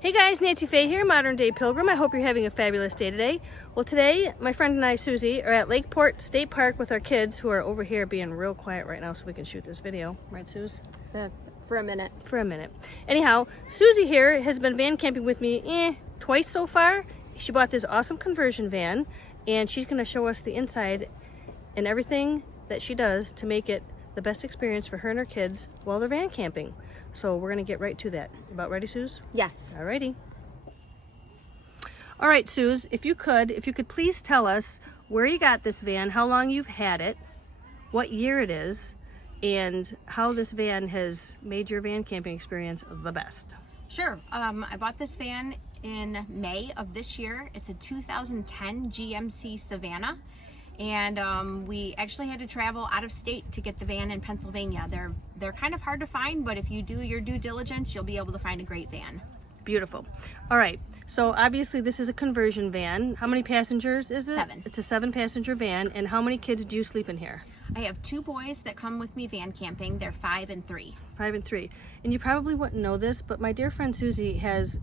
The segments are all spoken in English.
Hey guys, Nancy Faye here, Modern Day Pilgrim. I hope you're having a fabulous day today. Well, today, my friend and I, Susie, are at Lakeport State Park with our kids who are over here being real quiet right now so we can shoot this video. Right, Suze? For a minute. For a minute. Anyhow, Susie here has been van camping with me twice so far. She bought this awesome conversion van, and she's going to show us the inside and everything that she does to make it the best experience for her and her kids while they're van camping. So we're going to get right to that. About ready, Suze? Yes. Alrighty. All right, Suze, if you could please tell us where you got this van, how long you've had it, what year it is, and how this van has made your van camping experience the best. Sure. I bought this van in May of this year. It's a 2010 GMC Savana. And we actually had to travel out of state to get the van in Pennsylvania. They're kind of hard to find, but if you do your due diligence, you'll be able to find a great van. Beautiful. All right. So obviously this is a conversion van. How many passengers is it? 7. It's a 7-passenger van. And how many kids do you sleep in here? I have 2 boys that come with me van camping. They're 5 and 3. 5 and 3. And you probably wouldn't know this, but my dear friend Susie has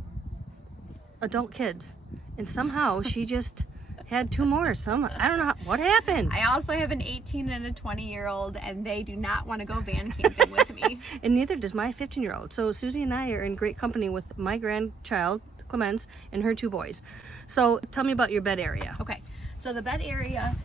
adult kids. And somehow she just had 2 more. I don't know what happened. I also have an 18 and a 20-year-old, and they do not want to go van camping with me. And neither does my 15-year-old. So Susie and I are in great company with my grandchild, Clemence, and her 2 boys. So tell me about your bed area. Okay, so the bed area,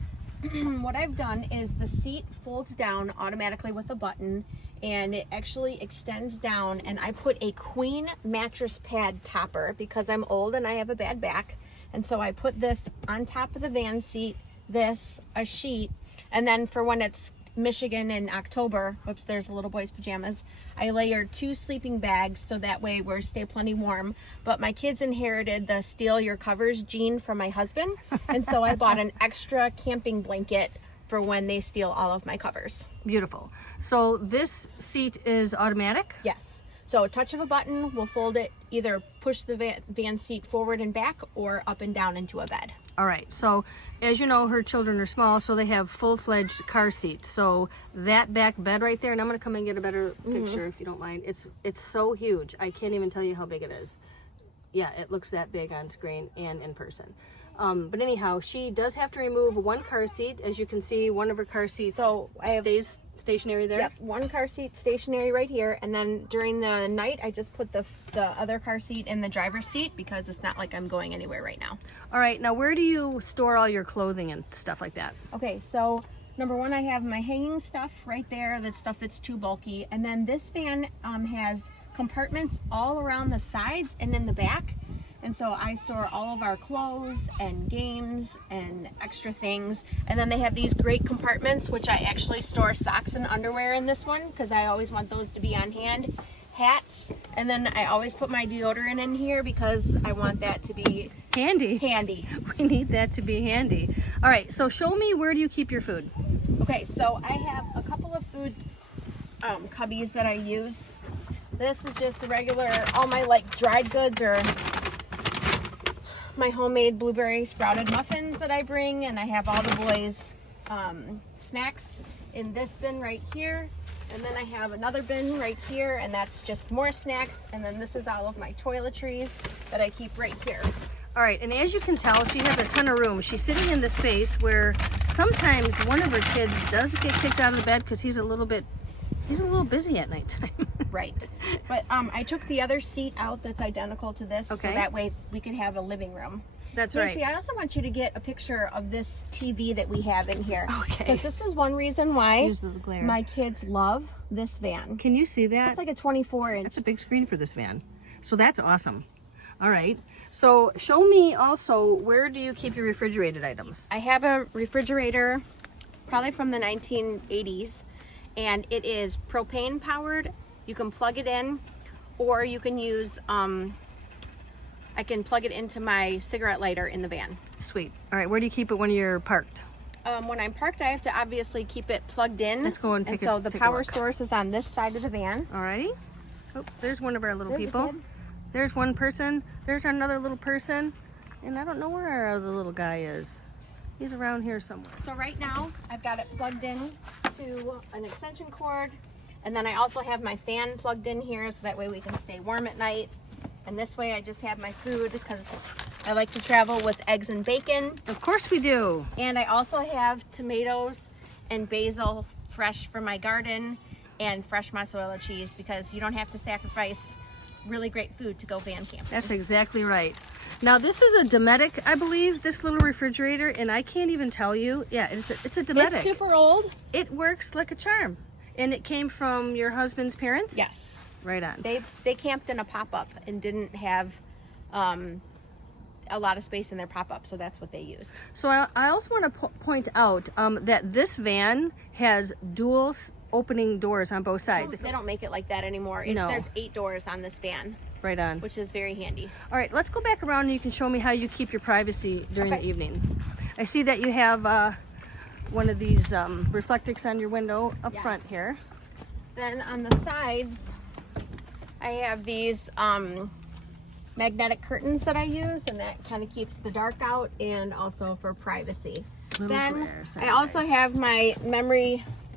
what I've done is the seat folds down automatically with a button, and it actually extends down, and I put a queen mattress pad topper because I'm old and I have a bad back. And so I put this on top of the van seat, a sheet, and then for when it's Michigan in October, oops, there's a little boy's pajamas, I layer 2 sleeping bags so that way we stay plenty warm. But my kids inherited the steal your covers gene from my husband, and so I bought an extra camping blanket for when they steal all of my covers. Beautiful. So this seat is automatic? Yes. So a touch of a button will fold it, either push the van seat forward and back or up and down into a bed. All right, so as you know, her children are small, so they have full-fledged car seats. So that back bed right there, and I'm gonna come and get a better picture if you don't mind. It's so huge. I can't even tell you how big it is. Yeah, it looks that big on screen and in person. But anyhow, she does have to remove 1 car seat. As you can see, one of her car seats stays stationary there. Yep, 1 car seat stationary right here, and then during the night I just put the other car seat in the driver's seat because it's not like I'm going anywhere right now. All right, now where do you store all your clothing and stuff like that? Okay, so number 1, I have my hanging stuff right there, that's stuff that's too bulky, and then this van has compartments all around the sides and in the back. And so I store all of our clothes and games and extra things. And then they have these great compartments, which I actually store socks and underwear in this one because I always want those to be on hand. Hats. And then I always put my deodorant in here because I want that to be handy. We need that to be handy. All right, so show me, where do you keep your food? Okay, so I have a couple of food cubbies that I use. This is just the regular, all my like dried goods or my homemade blueberry sprouted muffins that I bring, and I have all the boys' snacks in this bin right here, and then I have another bin right here, and that's just more snacks, and then this is all of my toiletries that I keep right here. All right, and as you can tell, she has a ton of room. She's sitting in this space where sometimes one of her kids does get kicked out of the bed because he's a little busy at nighttime. Right. But I took the other seat out that's identical to this, okay, so that way we could have a living room. That's Nancy, right. I also want you to get a picture of this TV that we have in here. Okay. Because this is one reason why the glare. My kids love this van. Can you see that? It's like a 24-inch. That's a big screen for this van. So that's awesome. All right. So show me also, where do you keep your refrigerated items? I have a refrigerator, probably from the 1980s, and it is propane powered. You can plug it in, or you can use, I can plug it into my cigarette lighter in the van. Sweet. All right, where do you keep it when you're parked? When I'm parked, I have to obviously keep it plugged in. Let's go and take a look. So the power source is on this side of the van. All righty. Oh, there's one of our little There's people. There's one person. There's another little person. And I don't know where our other little guy is. He's around here somewhere. So right now, I've got it plugged in to an extension cord. And then I also have my fan plugged in here so that way we can stay warm at night. And this way I just have my food because I like to travel with eggs and bacon. Of course we do. And I also have tomatoes and basil fresh from my garden and fresh mozzarella cheese because you don't have to sacrifice really great food to go van camping. That's exactly right. Now this is a Dometic, I believe, this little refrigerator, and I can't even tell you. Yeah, it's a Dometic. It's super old. It works like a charm. And it came from your husband's parents? Yes. Right on. They camped in a pop-up and didn't have a lot of space in their pop-up, so that's what they used. So I also want to point out that this van has dual opening doors on both sides. They don't make it like that anymore. No. There's 8 doors on this van. Right on. Which is very handy. All right, let's go back around and you can show me how you keep your privacy during the evening. I see that you have one of these reflectix on your window up front here. Then on the sides, I have these magnetic curtains that I use, and that kind of keeps the dark out and also for privacy. Then I also have my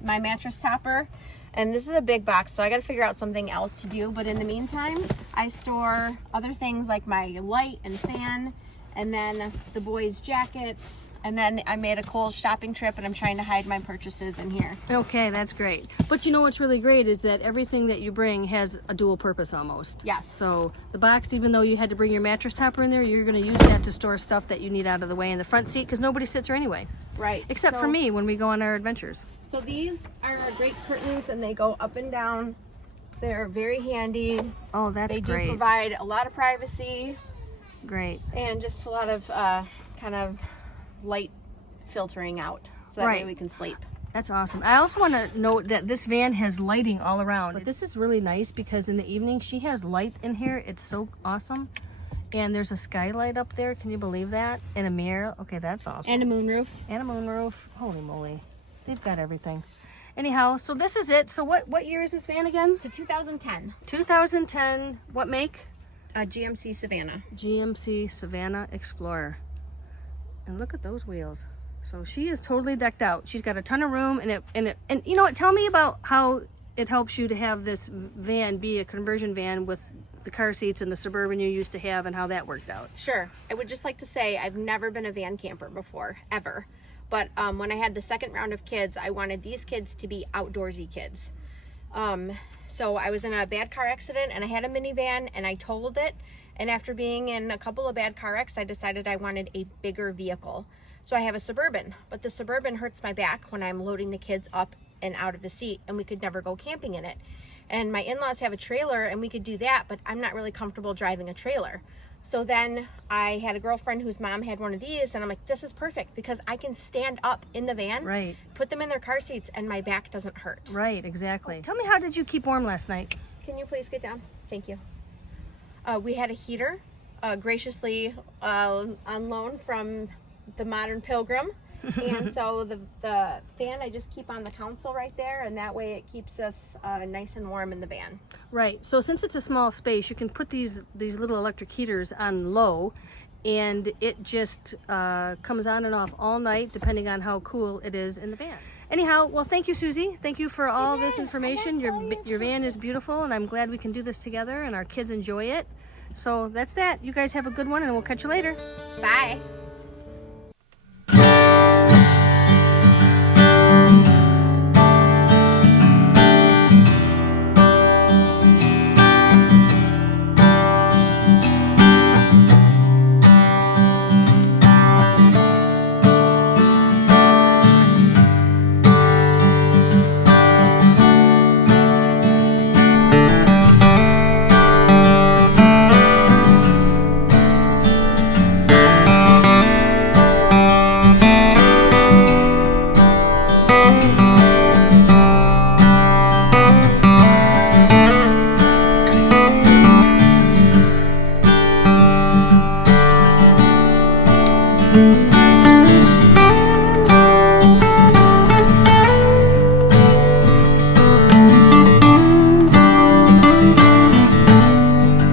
mattress topper, and this is a big box, so I got to figure out something else to do. But in the meantime, I store other things like my light and fan, and then the boys' jackets. And then I made a Kohl's shopping trip, and I'm trying to hide my purchases in here. Okay, that's great. But you know what's really great is that everything that you bring has a dual purpose almost. Yes. So the box, even though you had to bring your mattress topper in there, you're going to use that to store stuff that you need out of the way in the front seat because nobody sits there anyway. Right. Except for me when we go on our adventures. So these are great curtains, and they go up and down. They're very handy. Oh, that's great. They great. do provide a lot of privacy. Great. And just a lot of kind of light filtering out, so that way we can sleep. That's awesome. I also want to note that this van has lighting all around. But this is really nice because in the evening she has light in here. It's so awesome. And there's a skylight up there. Can you believe that? And a mirror. Okay, that's awesome. And a moonroof. And a moonroof. Holy moly. They've got everything. Anyhow, so this is it. So what year is this van again? It's a 2010. 2010. What make? A GMC Savana. GMC Savana Explorer. And look at those wheels. So she is totally decked out. She's got a ton of room, and you know what? Tell me about how it helps you to have this van be a conversion van with the car seats and the Suburban you used to have, and how that worked out. Sure. I would just like to say I've never been a van camper before, ever. But when I had the second round of kids, I wanted these kids to be outdoorsy kids. So I was in a bad car accident, and I had a minivan, and I totaled it. And after being in a couple of bad car wrecks, I decided I wanted a bigger vehicle. So I have a Suburban, but the Suburban hurts my back when I'm loading the kids up and out of the seat, and we could never go camping in it. And my in-laws have a trailer, and we could do that, but I'm not really comfortable driving a trailer. So then I had a girlfriend whose mom had one of these, and I'm like, this is perfect because I can stand up in the van, right, put them in their car seats, and my back doesn't hurt. Right, exactly. Tell me, how did you keep warm last night? Can you please get down? Thank you. We had a heater, graciously on loan from the Modern Pilgrim. And so the fan I just keep on the console right there, and that way it keeps us nice and warm in the van. Right. So since it's a small space, you can put these little electric heaters on low, and it just comes on and off all night depending on how cool it is in the van. Anyhow, well, thank you, Susie. Thank you for all this information. Your van is beautiful, and I'm glad we can do this together, and our kids enjoy it. So that's that. You guys have a good one, and we'll catch you later. Bye. Mm-hmm.